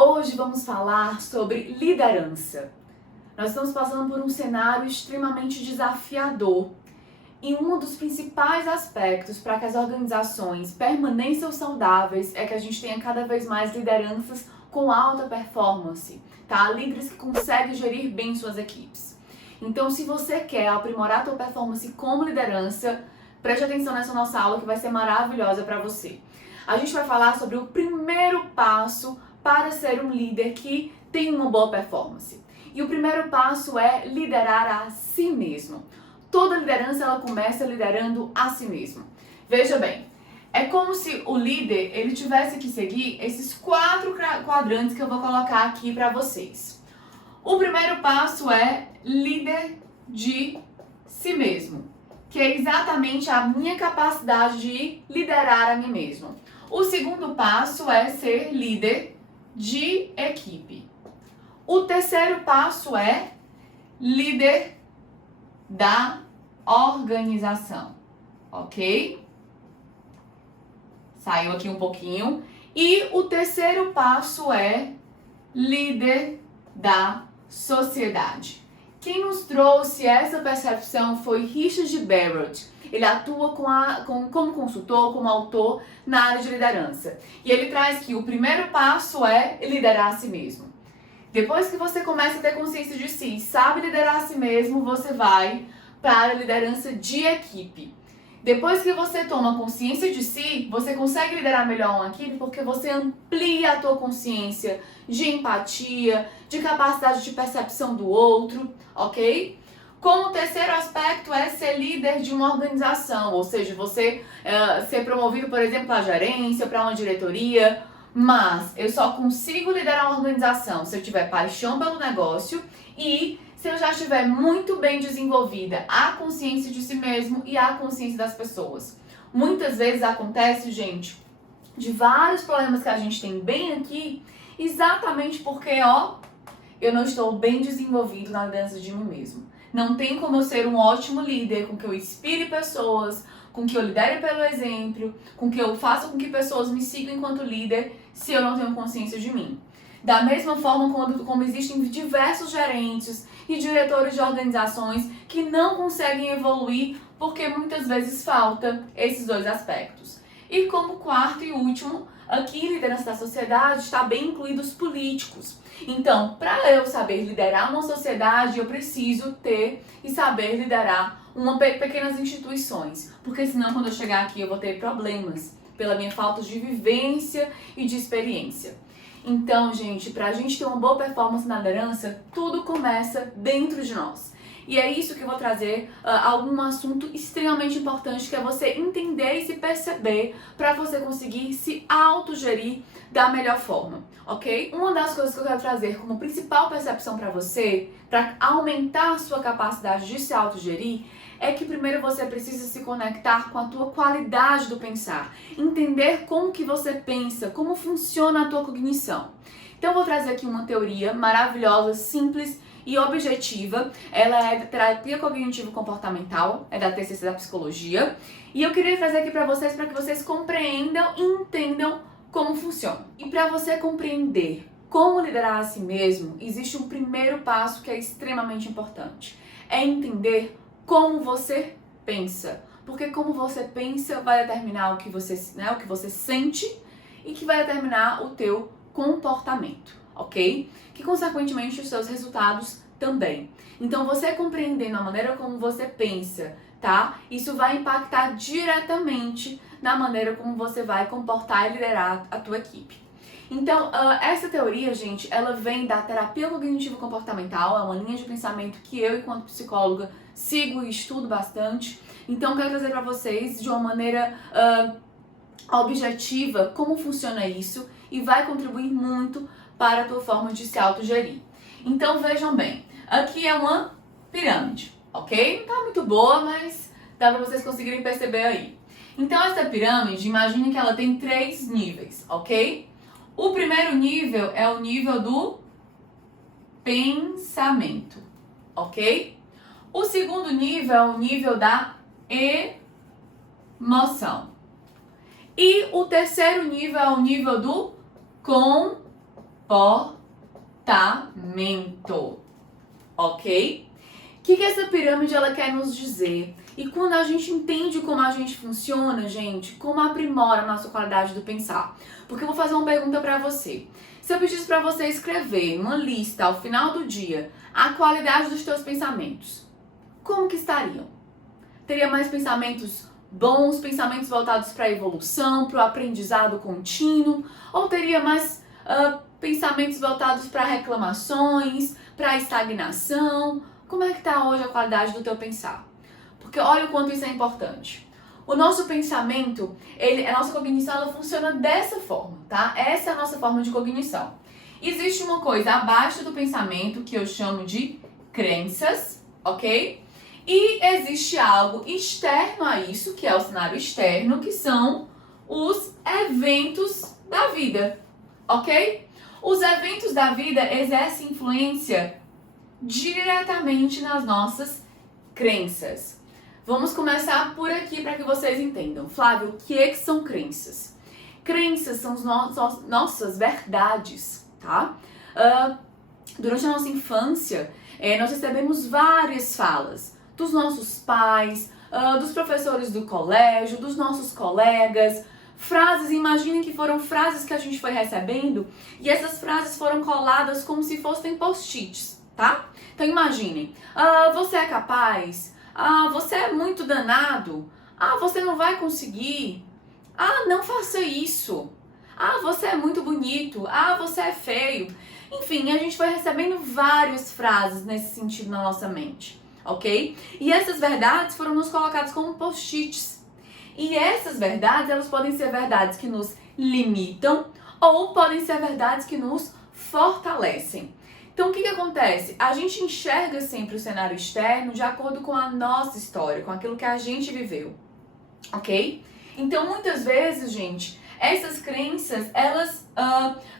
Hoje vamos falar sobre liderança. Nós estamos passando por um cenário extremamente desafiador e um dos principais aspectos para que as organizações permaneçam saudáveis é que a gente tenha cada vez mais lideranças com alta performance, tá? Líderes que conseguem gerir bem suas equipes. Então, se você quer aprimorar a sua performance como liderança, preste atenção nessa nossa aula que vai ser maravilhosa para você. A gente vai falar sobre o primeiro passo para ser um líder que tem uma boa performance. E o primeiro passo é liderar a si mesmo. Toda liderança ela começa liderando a si mesmo. Veja bem, é como se o líder ele tivesse que seguir esses 4 quadrantes que eu vou colocar aqui para vocês. O primeiro passo é líder de si mesmo, que é exatamente a minha capacidade de liderar a mim mesmo. O segundo passo é ser líder de equipe. O terceiro passo é líder da organização, ok? Saiu aqui um pouquinho. E o terceiro passo é líder da sociedade. Quem nos trouxe essa percepção foi Richard Barrett. Ele atua como consultor, como autor na área de liderança. E ele traz que o primeiro passo é liderar a si mesmo. Depois que você começa a ter consciência de si e sabe liderar a si mesmo, você vai para a liderança de equipe. Depois que você toma consciência de si, você consegue liderar melhor uma equipe porque você amplia a tua consciência de empatia, de capacidade de percepção do outro, ok? Como terceiro aspecto é ser líder de uma organização, ou seja, você ser promovido, por exemplo, para a gerência, para uma diretoria, mas eu só consigo liderar uma organização se eu tiver paixão pelo negócio e se eu já estiver muito bem desenvolvida a consciência de si mesmo e a consciência das pessoas. Muitas vezes acontece, gente, de vários problemas que a gente tem bem aqui, exatamente porque, eu não estou bem desenvolvido na liderança de mim mesmo. Não tem como eu ser um ótimo líder com que eu inspire pessoas, com que eu lidere pelo exemplo, com que eu faça com que pessoas me sigam enquanto líder, se eu não tenho consciência de mim. Da mesma forma como existem diversos gerentes e diretores de organizações que não conseguem evoluir porque muitas vezes falta esses dois aspectos. E como quarto e último, aqui em liderança da sociedade está bem incluído os políticos. Então, para eu saber liderar uma sociedade, eu preciso ter e saber liderar pequenas instituições, porque senão quando eu chegar aqui eu vou ter problemas pela minha falta de vivência e de experiência. Então, gente, para a gente ter uma boa performance na liderança, tudo começa dentro de nós. E é isso que eu vou trazer algum assunto extremamente importante, que é você entender e se perceber para você conseguir se autogerir da melhor forma, ok? Uma das coisas que eu quero trazer como principal percepção para você, para aumentar a sua capacidade de se autogerir, é que primeiro você precisa se conectar com a tua qualidade do pensar, entender como que você pensa, como funciona a tua cognição. Então eu vou trazer aqui uma teoria maravilhosa, simples e objetiva. Ela é da terapia cognitivo-comportamental, é da TCC da psicologia, e eu queria trazer aqui para que vocês compreendam e entendam como funciona. E para você compreender como liderar a si mesmo, existe um primeiro passo que é extremamente importante. É entender como você pensa. Porque como você pensa vai determinar o que você sente e que vai determinar o teu comportamento, ok? Que consequentemente os seus resultados também. Então você compreendendo a maneira como você pensa, tá? Isso vai impactar diretamente na maneira como você vai comportar e liderar a tua equipe. Então, essa teoria, gente, ela vem da terapia cognitivo-comportamental, é uma linha de pensamento que eu, enquanto psicóloga, sigo e estudo bastante. Então, quero trazer para vocês, de uma maneira objetiva, como funciona isso e vai contribuir muito para a tua forma de se autogerir. Então, vejam bem, aqui é uma pirâmide, ok? Não tá muito boa, mas dá para vocês conseguirem perceber aí. Então, essa pirâmide, imagine que ela tem 3 níveis, ok? O primeiro nível é o nível do pensamento, ok? O segundo nível é o nível da emoção. E o terceiro nível é o nível do comportamento, ok? O que essa pirâmide ela quer nos dizer? E quando a gente entende como a gente funciona, gente, como aprimora a nossa qualidade do pensar? Porque eu vou fazer uma pergunta para você. Se eu pedisse para você escrever uma lista ao final do dia, a qualidade dos teus pensamentos, como que estariam? Teria mais pensamentos bons, pensamentos voltados para a evolução, para o aprendizado contínuo? Ou teria mais pensamentos voltados para reclamações, para estagnação? Como é que está hoje a qualidade do teu pensar? Porque olha o quanto isso é importante. O nosso pensamento, a nossa cognição, ela funciona dessa forma, tá? Essa é a nossa forma de cognição. Existe uma coisa abaixo do pensamento que eu chamo de crenças, ok? E existe algo externo a isso, que é o cenário externo, que são os eventos da vida, ok? Os eventos da vida exercem influência diretamente nas nossas crenças. Vamos começar por aqui para que vocês entendam. Flávio, o que são crenças? Crenças são as nossas verdades, tá? Durante a nossa infância, nós recebemos várias falas dos nossos pais, dos professores do colégio, dos nossos colegas, frases, imaginem que foram frases que a gente foi recebendo e essas frases foram coladas como se fossem post-its, tá? Então imaginem, você é capaz, você é muito danado, você não vai conseguir, não faça isso, você é muito bonito, você é feio. Enfim, a gente foi recebendo várias frases nesse sentido na nossa mente, ok? E essas verdades foram nos colocadas como post-its. E essas verdades, elas podem ser verdades que nos limitam ou podem ser verdades que nos fortalecem. Então, o que acontece? A gente enxerga sempre o cenário externo de acordo com a nossa história, com aquilo que a gente viveu, ok? Então, muitas vezes, gente, essas crenças, elas...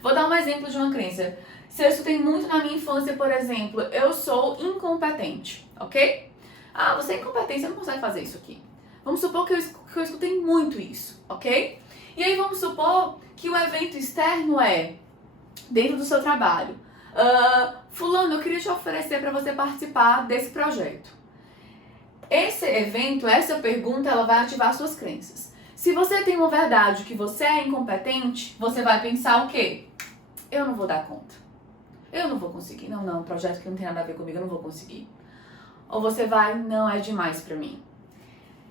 vou dar um exemplo de uma crença. Se eu escutei muito na minha infância, por exemplo, eu sou incompetente, ok? Você é incompetente, você não consegue fazer isso aqui. Vamos supor que eu escutei muito isso, ok? E aí vamos supor que o evento externo é dentro do seu trabalho. Fulano, eu queria te oferecer para você participar desse projeto. Esse evento, essa pergunta, ela vai ativar suas crenças. Se você tem uma verdade que você é incompetente, você vai pensar o quê? Eu não vou dar conta. Eu não vou conseguir. Não, projeto que não tem nada a ver comigo, eu não vou conseguir. Ou você vai, não, é demais pra mim.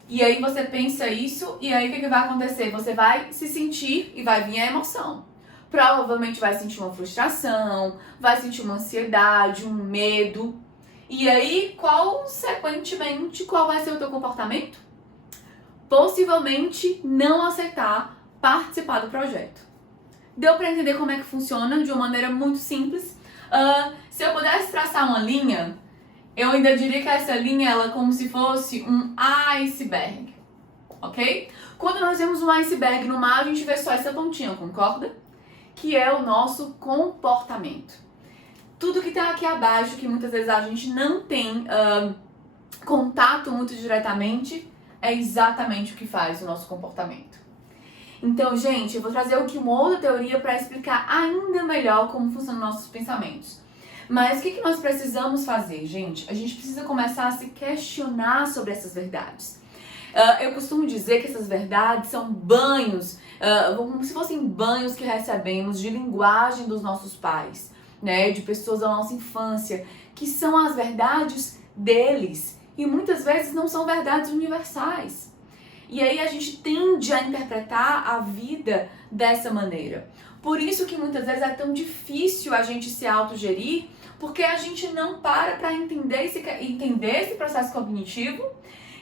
E aí você pensa isso, e aí o que vai acontecer? Você vai se sentir e vai vir a emoção. Provavelmente vai sentir uma frustração, vai sentir uma ansiedade, um medo. E aí, consequentemente, qual vai ser o teu comportamento? Possivelmente não aceitar participar do projeto. Deu pra entender como é que funciona de uma maneira muito simples? Se eu pudesse traçar uma linha, eu ainda diria que essa linha ela é como se fosse um iceberg, ok? Quando nós vemos um iceberg no mar, a gente vê só essa pontinha, concorda? Que é o nosso comportamento. Tudo que está aqui abaixo, que muitas vezes a gente não tem contato muito diretamente, é exatamente o que faz o nosso comportamento. Então, gente, eu vou trazer aqui uma outra teoria para explicar ainda melhor como funcionam nossos pensamentos. Mas o que nós precisamos fazer, gente? A gente precisa começar a se questionar sobre essas verdades. Eu costumo dizer que essas verdades são banhos, como se fossem banhos que recebemos de linguagem dos nossos pais, né? De pessoas da nossa infância, que são as verdades deles. E muitas vezes não são verdades universais. E aí a gente tende a interpretar a vida dessa maneira. Por isso que muitas vezes é tão difícil a gente se autogerir, porque a gente não para entender esse processo cognitivo,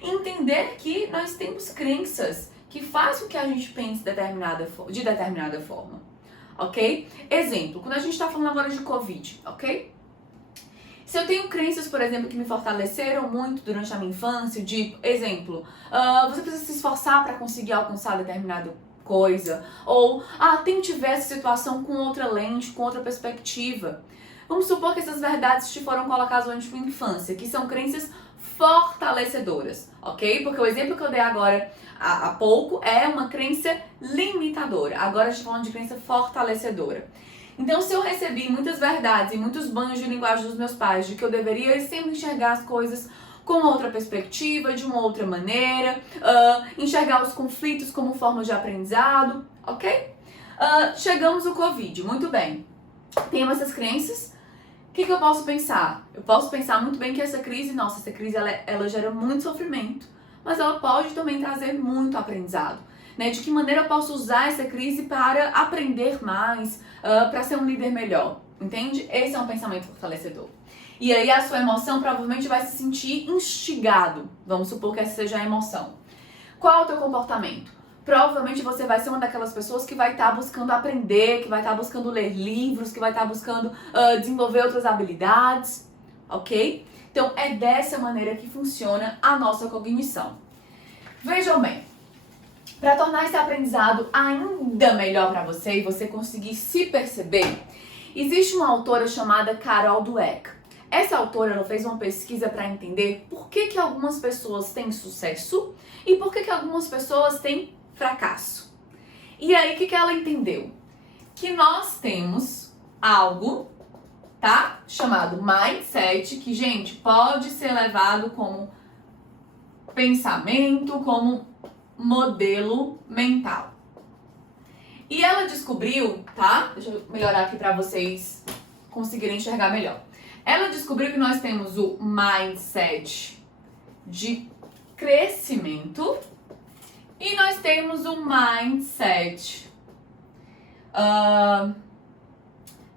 entender que nós temos crenças que fazem com que a gente pense de determinada forma, ok? Exemplo, quando a gente está falando agora de Covid, ok? Se eu tenho crenças, por exemplo, que me fortaleceram muito durante a minha infância, de exemplo, você precisa se esforçar para conseguir alcançar determinada coisa, ou tente ver essa situação com outra lente, com outra perspectiva. Vamos supor que essas verdades te foram colocadas durante a sua infância, que são crenças fortalecedoras, ok? Porque o exemplo que eu dei agora há pouco é uma crença limitadora. Agora a gente está falando de crença fortalecedora. Então, se eu recebi muitas verdades e muitos banhos de linguagem dos meus pais de que eu deveria sempre enxergar as coisas com outra perspectiva, de uma outra maneira, enxergar os conflitos como forma de aprendizado, ok? Chegamos ao Covid, muito bem. Tenho essas crenças. O que eu posso pensar? Eu posso pensar muito bem que essa crise ela gera muito sofrimento, mas ela pode também trazer muito aprendizado. Né? De que maneira eu posso usar essa crise para aprender mais, para ser um líder melhor, entende? Esse é um pensamento fortalecedor. E aí a sua emoção provavelmente vai se sentir instigado, vamos supor que essa seja a emoção. Qual é o teu comportamento? Provavelmente você vai ser uma daquelas pessoas que vai estar buscando aprender, que vai estar buscando ler livros, que vai estar buscando desenvolver outras habilidades, ok? Então é dessa maneira que funciona a nossa cognição. Vejam bem, para tornar esse aprendizado ainda melhor para você e você conseguir se perceber, existe uma autora chamada Carol Dweck. Essa autora ela fez uma pesquisa para entender por que algumas pessoas têm sucesso e por que algumas pessoas têm fracasso. E aí, o que ela entendeu? Que nós temos algo, tá? Chamado mindset, que, gente, pode ser levado como pensamento, como modelo mental. E ela descobriu, tá? Deixa eu melhorar aqui para vocês conseguirem enxergar melhor. Ela descobriu que nós temos o mindset de crescimento e nós temos o mindset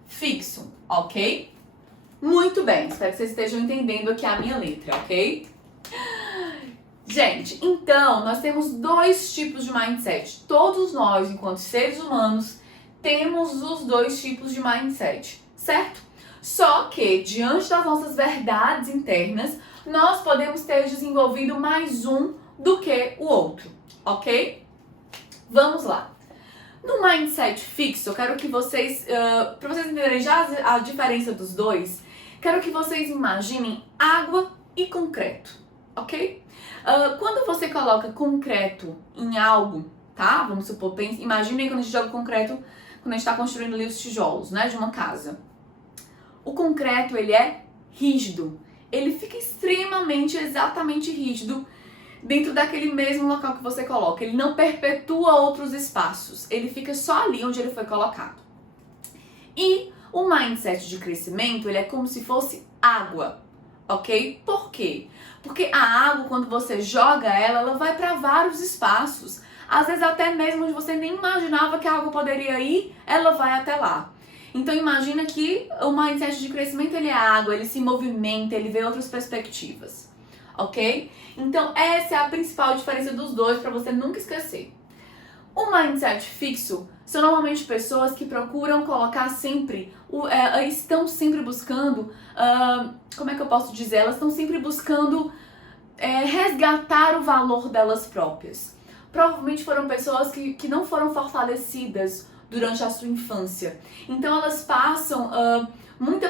fixo, ok? Muito bem, espero que vocês estejam entendendo aqui a minha letra, ok? Gente, então, nós temos dois tipos de mindset. Todos nós, enquanto seres humanos, temos os dois tipos de mindset, certo? Só que, diante das nossas verdades internas, nós podemos ter desenvolvido mais um do que o outro, ok? Vamos lá. No mindset fixo, eu quero que vocês, para vocês entenderem já a diferença dos dois, quero que vocês imaginem água e concreto, ok? Quando você coloca concreto em algo, tá? Vamos supor, imaginem quando a gente joga concreto, quando a gente está construindo ali os tijolos, né, de uma casa. O concreto, ele é rígido. Ele fica exatamente rígido dentro daquele mesmo local que você coloca. Ele não perpetua outros espaços. Ele fica só ali onde ele foi colocado. E o mindset de crescimento, ele é como se fosse água, ok? Por quê? Porque a água, quando você joga ela vai para vários espaços. Às vezes até mesmo onde você nem imaginava que a água poderia ir, ela vai até lá. Então imagina que o mindset de crescimento, ele é água, ele se movimenta, ele vê outras perspectivas, ok? Então essa é a principal diferença dos dois para você nunca esquecer. O mindset fixo são normalmente pessoas que procuram colocar sempre, estão sempre buscando, como é que eu posso dizer? Elas estão sempre buscando resgatar o valor delas próprias. Provavelmente foram pessoas que não foram fortalecidas durante a sua infância. Então elas passam muito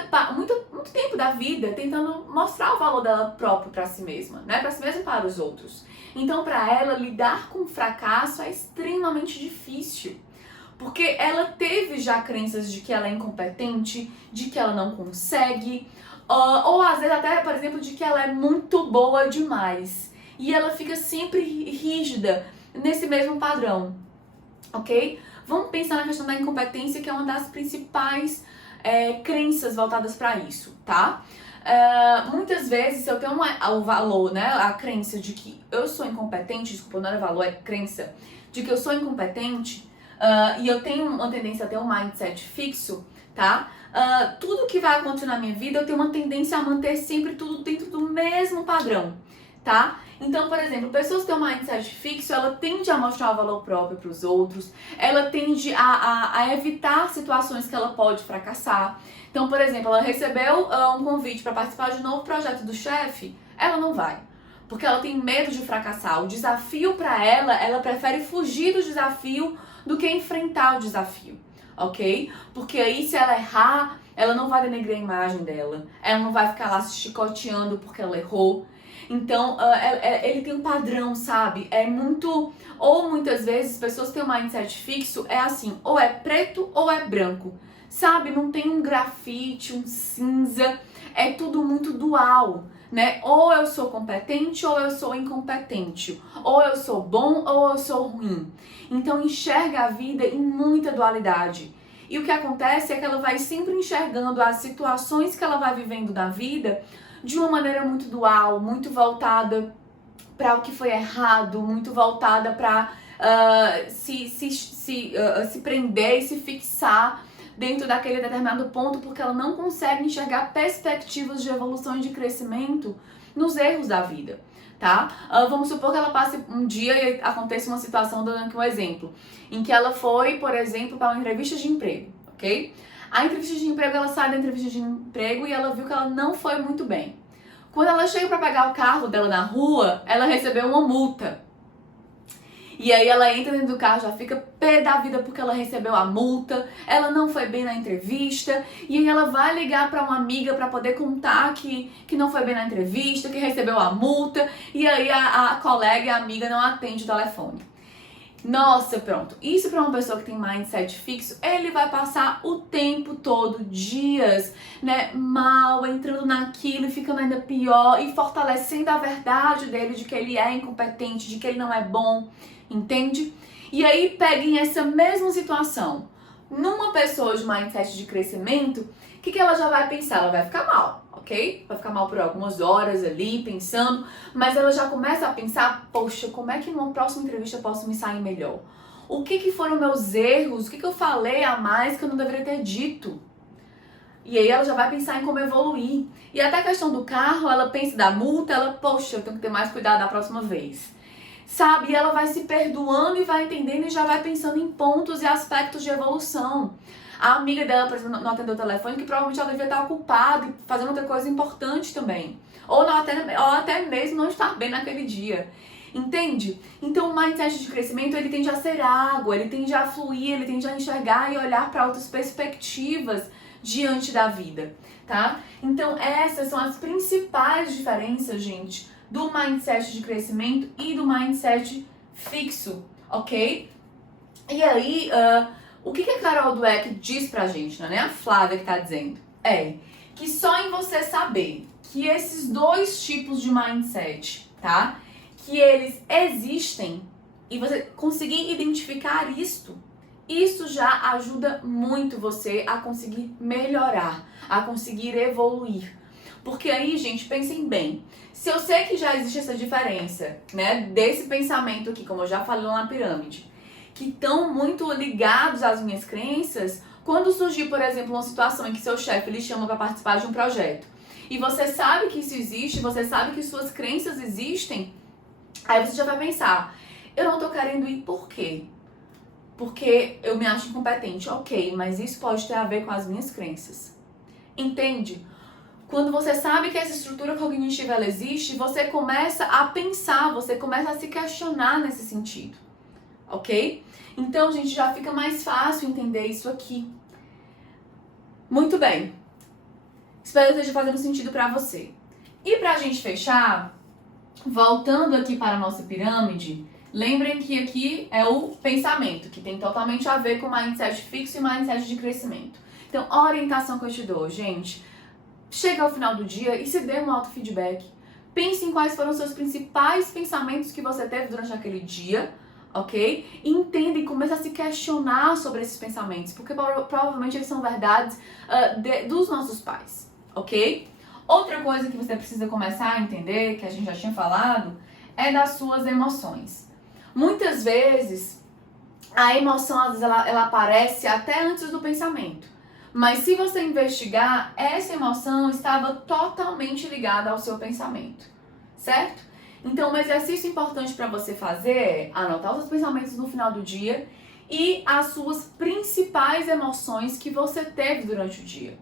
tempo da vida tentando mostrar o valor dela próprio para si mesma, né? Para si mesma e para os outros. Então para ela lidar com o fracasso é extremamente difícil. Porque ela teve já crenças de que ela é incompetente, de que ela não consegue, ou às vezes até, por exemplo, de que ela é muito boa demais. E ela fica sempre rígida nesse mesmo padrão, ok? Vamos pensar na questão da incompetência, que é uma das principais crenças voltadas para isso, tá? Muitas vezes, se eu tenho o valor, né, a crença de que eu sou incompetente, desculpa, não era valor, é crença, de que eu sou incompetente, e eu tenho uma tendência a ter um mindset fixo, tá? Tudo que vai acontecer na minha vida, eu tenho uma tendência a manter sempre tudo dentro do mesmo padrão, tá? Então, por exemplo, pessoas que têm um mindset fixo, ela tende a mostrar o valor próprio para os outros, ela tende a evitar situações que ela pode fracassar. Então, por exemplo, ela recebeu um convite para participar de um novo projeto do chefe, ela não vai, porque ela tem medo de fracassar. O desafio para ela prefere fugir do desafio do que enfrentar o desafio, ok? Porque aí, se ela errar, ela não vai denegrir a imagem dela, ela não vai ficar lá se chicoteando porque ela errou. Então, ele tem um padrão, sabe? Ou muitas vezes, pessoas que têm um mindset fixo, é assim, ou é preto ou é branco. sabe? Não tem um grafite, um cinza, é tudo muito dual, né? Ou eu sou competente ou eu sou incompetente, ou eu sou bom ou eu sou ruim. Então enxerga a vida em muita dualidade. E o que acontece é que ela vai sempre enxergando as situações que ela vai vivendo da vida de uma maneira muito dual, muito voltada para o que foi errado, muito voltada para se prender e se fixar dentro daquele determinado ponto, porque ela não consegue enxergar perspectivas de evolução e de crescimento nos erros da vida, tá? Vamos supor que ela passe um dia e aconteça uma situação, dando aqui um exemplo, em que ela foi, por exemplo, para uma entrevista de emprego, ok? A entrevista de emprego, ela sai da entrevista de emprego e ela viu que ela não foi muito bem. Quando ela chega para pegar o carro dela na rua, ela recebeu uma multa. E aí ela entra dentro do carro, já fica pé da vida porque ela recebeu a multa, ela não foi bem na entrevista, e aí ela vai ligar para uma amiga para poder contar que não foi bem na entrevista, que recebeu a multa, e aí a colega e a amiga não atende o telefone. Nossa, pronto. Isso para uma pessoa que tem mindset fixo, ele vai passar o tempo todo, dias, né, mal, entrando naquilo e ficando ainda pior e fortalecendo a verdade dele de que ele é incompetente, de que ele não é bom, entende? E aí peguem essa mesma situação numa pessoa de mindset de crescimento, o que ela já vai pensar? Ela vai ficar mal, ok? Vai ficar mal por algumas horas ali, pensando, mas ela já começa a pensar, poxa, como é que numa próxima entrevista eu posso me sair melhor? O que foram meus erros? O que eu falei a mais que eu não deveria ter dito? E aí ela já vai pensar em como evoluir. E até a questão do carro, ela pensa da multa, ela, poxa, eu tenho que ter mais cuidado da próxima vez. Sabe? E ela vai se perdoando e vai entendendo e já vai pensando em pontos e aspectos de evolução. A amiga dela, por exemplo, não atendeu o telefone, que provavelmente ela devia estar ocupada e fazendo outra coisa importante também. Ou até mesmo não estar bem naquele dia. Entende? Então o mindset de crescimento, ele tende a ser água, ele tende a fluir, ele tende a enxergar e olhar para outras perspectivas diante da vida, tá? Então essas são as principais diferenças, gente, do mindset de crescimento e do mindset fixo, ok? E aí, o que a Carol Dweck diz pra gente, não é a Flávia que tá dizendo? É que só em você saber que esses dois tipos de mindset, tá? Que eles existem e você conseguir identificar isso já ajuda muito você a conseguir melhorar, a conseguir evoluir. Porque aí, gente, pensem bem, se eu sei que já existe essa diferença, né, desse pensamento aqui, como eu já falei lá na pirâmide, que estão muito ligados às minhas crenças, quando surgir, por exemplo, uma situação em que seu chefe lhe chama para participar de um projeto, e você sabe que isso existe, você sabe que suas crenças existem, aí você já vai pensar, eu não tô querendo ir por quê? Porque eu me acho incompetente. Ok, mas isso pode ter a ver com as minhas crenças. Entende? Quando você sabe que essa estrutura cognitiva ela existe, você começa a pensar, você começa a se questionar nesse sentido. Ok? Então, gente, já fica mais fácil entender isso aqui. Muito bem. Espero que esteja fazendo sentido para você. E pra gente fechar, voltando aqui para a nossa pirâmide, lembrem que aqui é o pensamento, que tem totalmente a ver com mindset fixo e mindset de crescimento. Então, a orientação que eu te dou, gente, chega ao final do dia e se dê um autofeedback. Pense em quais foram os seus principais pensamentos que você teve durante aquele dia, ok? E entenda e comece a se questionar sobre esses pensamentos, porque provavelmente eles são verdades dos nossos pais, ok? Outra coisa que você precisa começar a entender, que a gente já tinha falado, é das suas emoções. Muitas vezes, a emoção, às vezes, ela aparece até antes do pensamento. Mas se você investigar, essa emoção estava totalmente ligada ao seu pensamento, certo? Então, um exercício importante para você fazer é anotar os seus pensamentos no final do dia e as suas principais emoções que você teve durante o dia.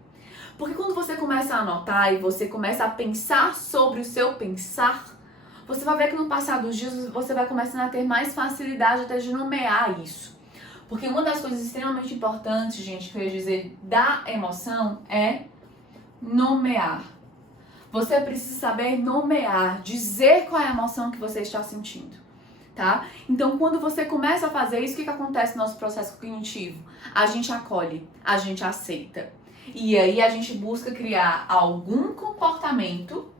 Porque quando você começa a anotar e você começa a pensar sobre o seu pensar, você vai ver que no passar dos dias você vai começando a ter mais facilidade até de nomear isso. Porque uma das coisas extremamente importantes, gente, que eu ia dizer da emoção é nomear. Você precisa saber nomear, dizer qual é a emoção que você está sentindo, tá? Então, quando você começa a fazer isso, o que acontece no nosso processo cognitivo? A gente acolhe, a gente aceita. E aí a gente busca criar algum comportamento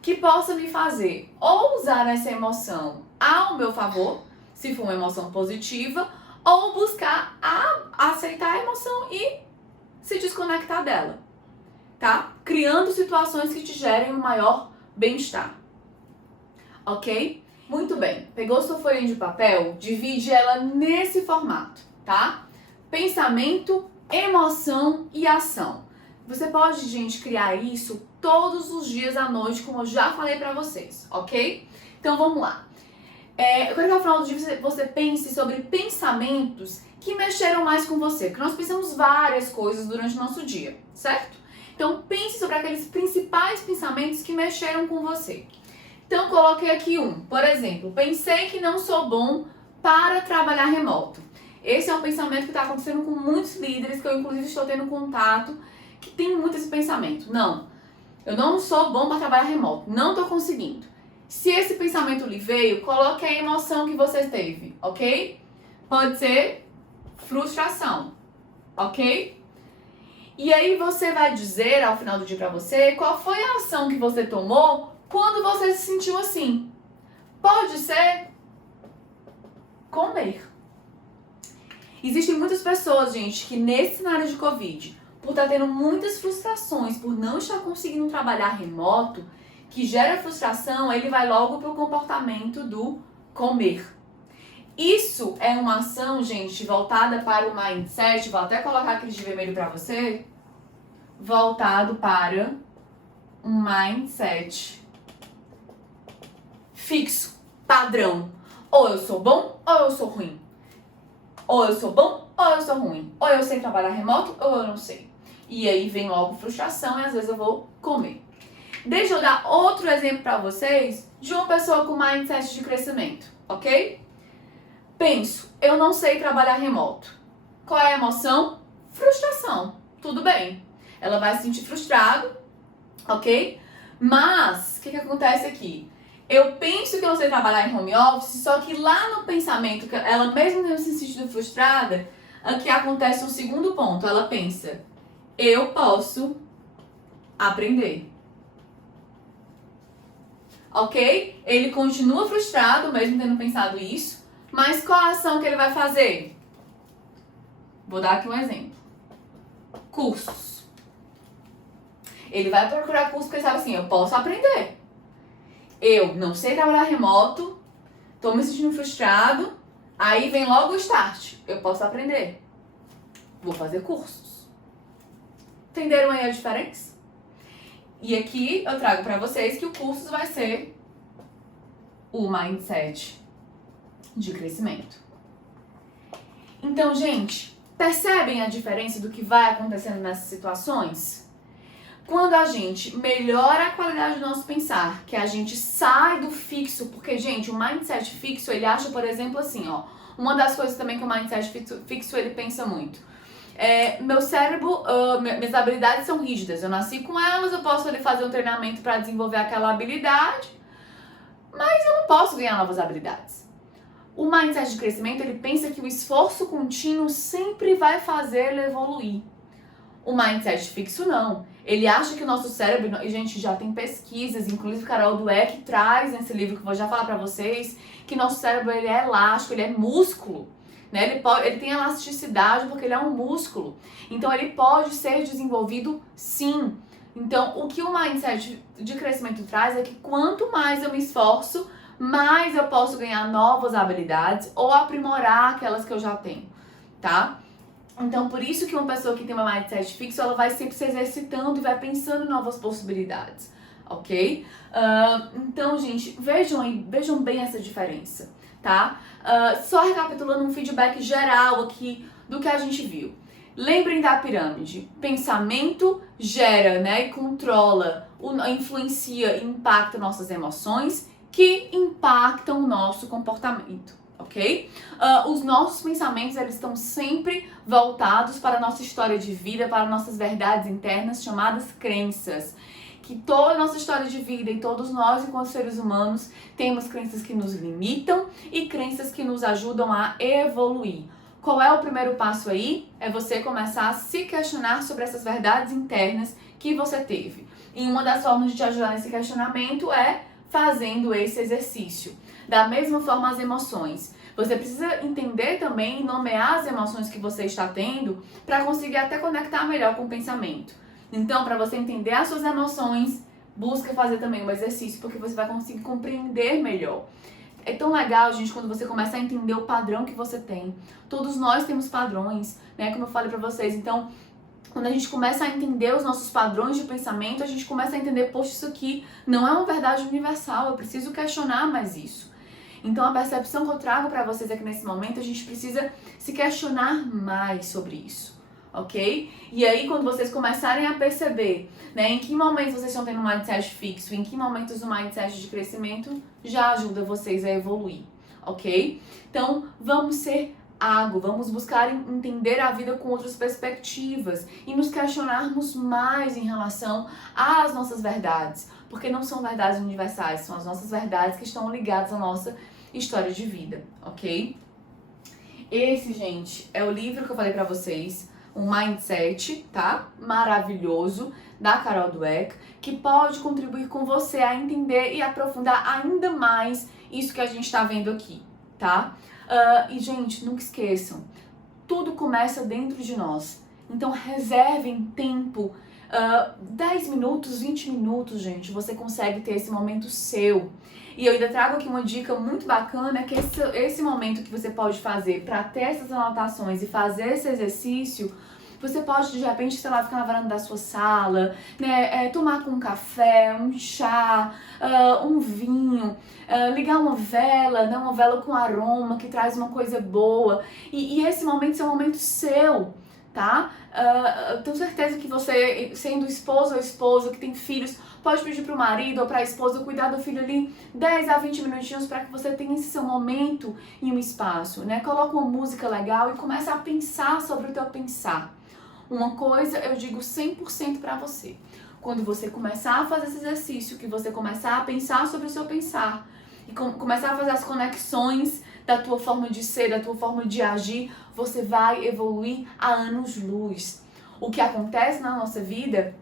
que possa me fazer ou usar essa emoção ao meu favor, se for uma emoção positiva, ou buscar aceitar a emoção e se desconectar dela, tá? Criando situações que te gerem um maior bem-estar, ok? Muito bem, pegou sua folhinha de papel, divide ela nesse formato, tá? Pensamento, emoção e ação. Você pode, gente, criar isso todos os dias à noite, como eu já falei pra vocês, ok? Então vamos lá. Eu quero que ao final do dia você pense sobre pensamentos que mexeram mais com você, porque nós pensamos várias coisas durante o nosso dia, certo? Então pense sobre aqueles principais pensamentos que mexeram com você. Então coloquei aqui por exemplo, pensei que não sou bom para trabalhar remoto. Esse é um pensamento que está acontecendo com muitos líderes, que eu inclusive estou tendo contato, que tem muito esse pensamento. Não, eu não sou bom para trabalhar remoto, não estou conseguindo. Se esse pensamento lhe veio, coloque a emoção que você teve, ok? Pode ser frustração, ok? E aí você vai dizer ao final do dia para você qual foi a ação que você tomou quando você se sentiu assim. Pode ser comer. Existem muitas pessoas, gente, que nesse cenário de Covid, por estar tendo muitas frustrações, por não estar conseguindo trabalhar remoto, que gera frustração, ele vai logo para o comportamento do comer. Isso é uma ação, gente, voltada para o mindset, vou até colocar aqui de vermelho para você, voltado para um mindset fixo, padrão. Ou eu sou bom, ou eu sou ruim. Ou eu sou bom, ou eu sou ruim. Ou eu sei trabalhar remoto, ou eu não sei. E aí vem logo frustração e às vezes eu vou comer. Deixa eu dar outro exemplo para vocês de uma pessoa com mindset de crescimento, ok? Penso, eu não sei trabalhar remoto. Qual é a emoção? Frustração. Tudo bem. Ela vai se sentir frustrada, ok? Mas, o que acontece aqui? Eu penso que eu não sei trabalhar em home office, só que lá no pensamento, que ela mesmo tendo se sentido frustrada, aqui acontece um segundo ponto. Ela pensa, eu posso aprender. Ok? Ele continua frustrado, mesmo tendo pensado isso, mas qual a ação que ele vai fazer? Vou dar aqui um exemplo. Cursos. Ele vai procurar curso porque ele sabe assim, eu posso aprender. Eu não sei trabalhar remoto, tô me sentindo frustrado, aí vem logo o start. Eu posso aprender. Vou fazer cursos. Entenderam aí a diferença? E aqui eu trago para vocês que o curso vai ser o mindset de crescimento. Então, gente, percebem a diferença do que vai acontecendo nessas situações? Quando a gente melhora a qualidade do nosso pensar, que a gente sai do fixo, porque, gente, o mindset fixo, ele acha, por exemplo, assim, ó, uma das coisas também que o mindset fixo, ele pensa muito. Meu cérebro, minhas habilidades são rígidas, eu nasci com elas, eu posso ali fazer um treinamento para desenvolver aquela habilidade, mas eu não posso ganhar novas habilidades. O mindset de crescimento, ele pensa que o esforço contínuo sempre vai fazer ele evoluir. O mindset fixo não. Ele acha que o nosso cérebro, e gente, já tem pesquisas, inclusive Carol Dweck traz nesse livro que eu vou já falar para vocês, que nosso cérebro ele é elástico, ele é músculo. Né? Ele tem elasticidade porque ele é um músculo. Então ele pode ser desenvolvido sim. Então o que o mindset de crescimento traz é que quanto mais eu me esforço, mais eu posso ganhar novas habilidades ou aprimorar aquelas que eu já tenho, tá? Então por isso que uma pessoa que tem uma mindset fixo, ela vai sempre se exercitando e vai pensando em novas possibilidades, ok? Então, gente, vejam bem essa diferença, tá? Só recapitulando um feedback geral aqui do que a gente viu. Lembrem da pirâmide. Pensamento gera, né, e controla, influencia e impacta nossas emoções, que impactam o nosso comportamento, ok? Os nossos pensamentos, eles estão sempre voltados para a nossa história de vida, para nossas verdades internas, chamadas crenças, que toda a nossa história de vida e todos nós, enquanto seres humanos, temos crenças que nos limitam e crenças que nos ajudam a evoluir. Qual é o primeiro passo aí? É você começar a se questionar sobre essas verdades internas que você teve. E uma das formas de te ajudar nesse questionamento é fazendo esse exercício. Da mesma forma, as emoções. Você precisa entender também e nomear as emoções que você está tendo para conseguir até conectar melhor com o pensamento. Então, para você entender as suas emoções, busca fazer também um exercício, porque você vai conseguir compreender melhor. É tão legal, gente, quando você começa a entender o padrão que você tem. Todos nós temos padrões, né? Como eu falei pra vocês. Então, quando a gente começa a entender os nossos padrões de pensamento, a gente começa a entender, poxa, isso aqui não é uma verdade universal, eu preciso questionar mais isso. Então, a percepção que eu trago pra vocês aqui nesse momento, a gente precisa se questionar mais sobre isso. Ok? E aí, quando vocês começarem a perceber, né, em que momentos vocês estão tendo um mindset fixo, em que momentos o mindset de crescimento já ajuda vocês a evoluir, ok? Então, vamos ser água, vamos buscar entender a vida com outras perspectivas e nos questionarmos mais em relação às nossas verdades, porque não são verdades universais, são as nossas verdades que estão ligadas à nossa história de vida, ok? Esse, gente, é o livro que eu falei pra vocês, um mindset, tá? Maravilhoso, da Carol Dweck, que pode contribuir com você a entender e aprofundar ainda mais isso que a gente tá vendo aqui, tá? E, gente, nunca esqueçam, tudo começa dentro de nós. Então, reservem tempo, 10 minutos, 20 minutos, gente, você consegue ter esse momento seu. E eu ainda trago aqui uma dica muito bacana, que esse momento que você pode fazer para ter essas anotações e fazer esse exercício, você pode, de repente, sei lá, ficar na varanda da sua sala, né, tomar com um café, um chá, um vinho, ligar uma vela, né, uma vela com aroma que traz uma coisa boa. E esse momento é um momento seu, tá? Eu tenho certeza que você, sendo esposo ou esposa, que tem filhos, pode pedir pro marido ou pra esposa cuidar do filho ali 10 a 20 minutinhos para que você tenha esse seu momento em um espaço, né? Coloca uma música legal e começa a pensar sobre o teu pensar. Uma coisa eu digo 100% pra você. Quando você começar a fazer esse exercício, que você começar a pensar sobre o seu pensar e começar a fazer as conexões da tua forma de ser, da tua forma de agir, você vai evoluir a anos-luz. O que acontece na nossa vida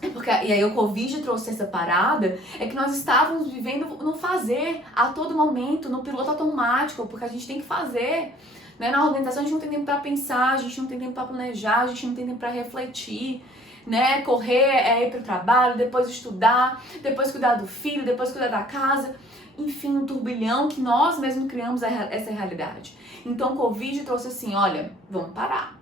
é porque, e aí o Covid trouxe essa parada, é que nós estávamos vivendo no fazer a todo momento, no piloto automático, porque a gente tem que fazer. Né? Na organização a gente não tem tempo para pensar, a gente não tem tempo para planejar, a gente não tem tempo para refletir. Né? Correr é ir para o trabalho, depois estudar, depois cuidar do filho, depois cuidar da casa. Enfim, um turbilhão que nós mesmos criamos essa realidade. Então o Covid trouxe assim, olha, vamos parar.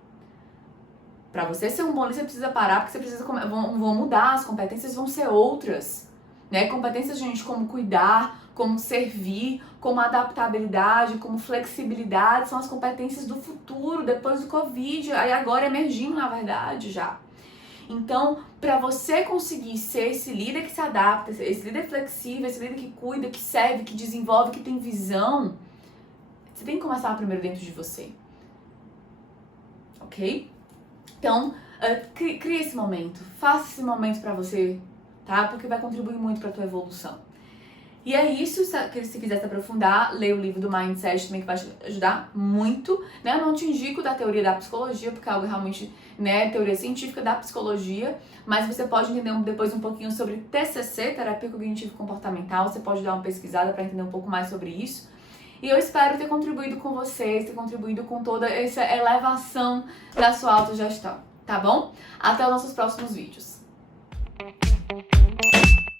Para você ser um bom líder, você precisa parar, porque você precisa vão mudar, as competências vão ser outras. Né? Competências, gente, como cuidar, como servir, como adaptabilidade, como flexibilidade, são as competências do futuro, depois do Covid, aí agora emergindo, na verdade, já. Então, para você conseguir ser esse líder que se adapta, esse líder flexível, esse líder que cuida, que serve, que desenvolve, que tem visão, você tem que começar primeiro dentro de você. Ok? Então, crie esse momento, faça esse momento pra você, tá? Porque vai contribuir muito pra tua evolução. E é isso, se quiser se aprofundar, leia o livro do Mindset também, que vai te ajudar muito, né? Eu não te indico da teoria da psicologia, porque é algo realmente, né, teoria científica da psicologia, mas você pode entender depois um pouquinho sobre TCC, Terapia Cognitivo Comportamental, você pode dar uma pesquisada para entender um pouco mais sobre isso. E eu espero ter contribuído com vocês, ter contribuído com toda essa elevação da sua autogestão, tá bom? Até os nossos próximos vídeos.